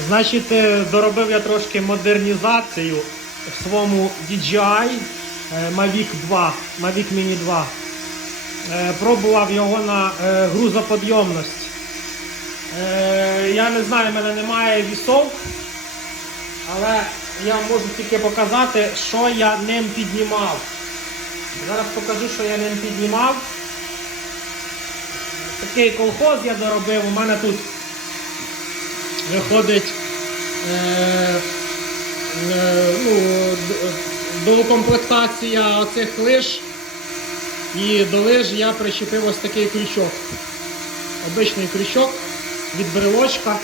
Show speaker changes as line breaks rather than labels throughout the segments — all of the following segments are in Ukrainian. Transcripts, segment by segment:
Значить, е, доробив я трошки модернізацію в своєму DJI е, Mavic 2, Mavic Mini 2. Е, Пробував його на грузоподйомність. Я не знаю, в мене немає вісов, але я можу тільки показати, що я ним піднімав. Зараз покажу, що я ним піднімав. Такий колхоз я доробив. У мене тут виходить е, е, ну, доукомплектація оцих лиж. І до лиж я причепив ось такий крючок. Обичний крючок від брелочка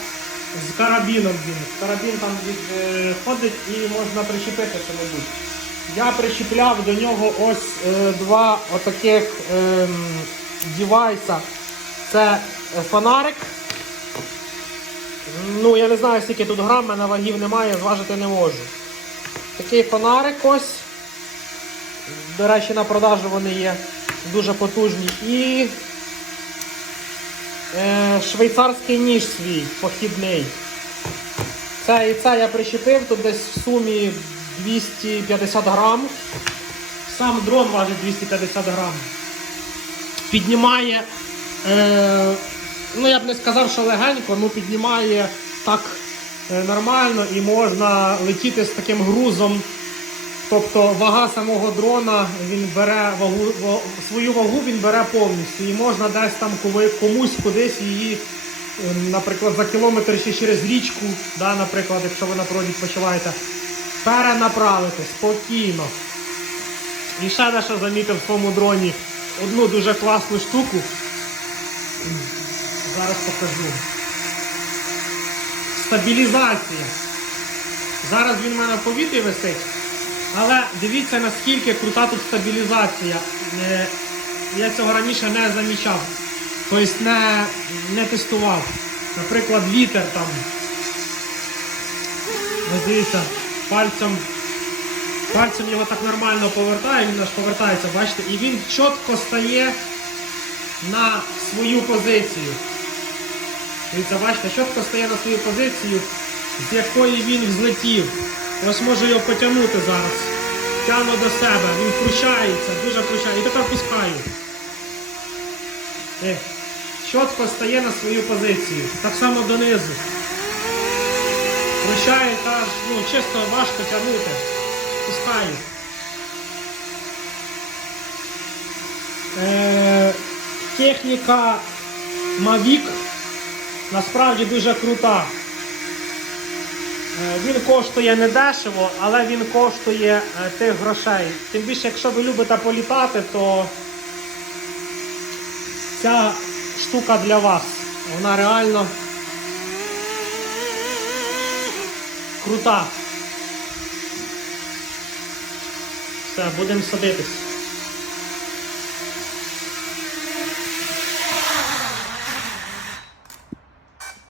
з карабіном він. Карабін там відходить і можна причепити що-небудь. Я причіпляв до нього ось е, два отаких ем, дівайса. Це е, фонарик. Ну, я не знаю, скільки тут грам, мене вагів немає, зважити не можу. Такий фонарик ось. До речі, на продажу вони є дуже потужні. І е, швейцарський ніж свій похідний. Це і це я прищепив, тут десь в сумі 250 грам. Сам дрон важить 250 грам. Піднімає, е, ну я б не сказав, що легенько, ну піднімає так е, нормально і можна летіти з таким грузом. Тобто вага самого дрона він бере вагу, ва- свою вагу він бере повністю. І можна десь там комусь кудись її, е, наприклад, за кілометр чи через річку, да, наприклад, якщо ви на природі відпочиваєте, перенаправити спокійно. І ще на що замітив в своєму дроні одну дуже класну штуку. Зараз покажу. Стабілізація. Зараз він в мене в повітрі висить. Але дивіться наскільки крута тут стабілізація. Е, Я цього раніше не замічав. Тобто не, не тестував. Наприклад, вітер там. Дивіться, пальцем, пальцем його так нормально повертає, він аж повертається, бачите, і він чітко стає на свою позицію. Дивіться, бачите, чітко стає на свою позицію, з якої він взлетів. Ось можу його потягнути зараз. Тягну до себе, він вкручається, дуже вкручає. І тепер пускаю. Е, чітко стає на свою позицію. Так само донизу. Вкручає аж, ну, чисто важко тягнути. Пускаю. Е, техніка Mavic насправді дуже крута. Е, Він коштує не дешево, але він коштує е, тих грошей. Тим більше, якщо ви любите політати, то ця штука для вас. Вона реально крута. Все, будемо садитись.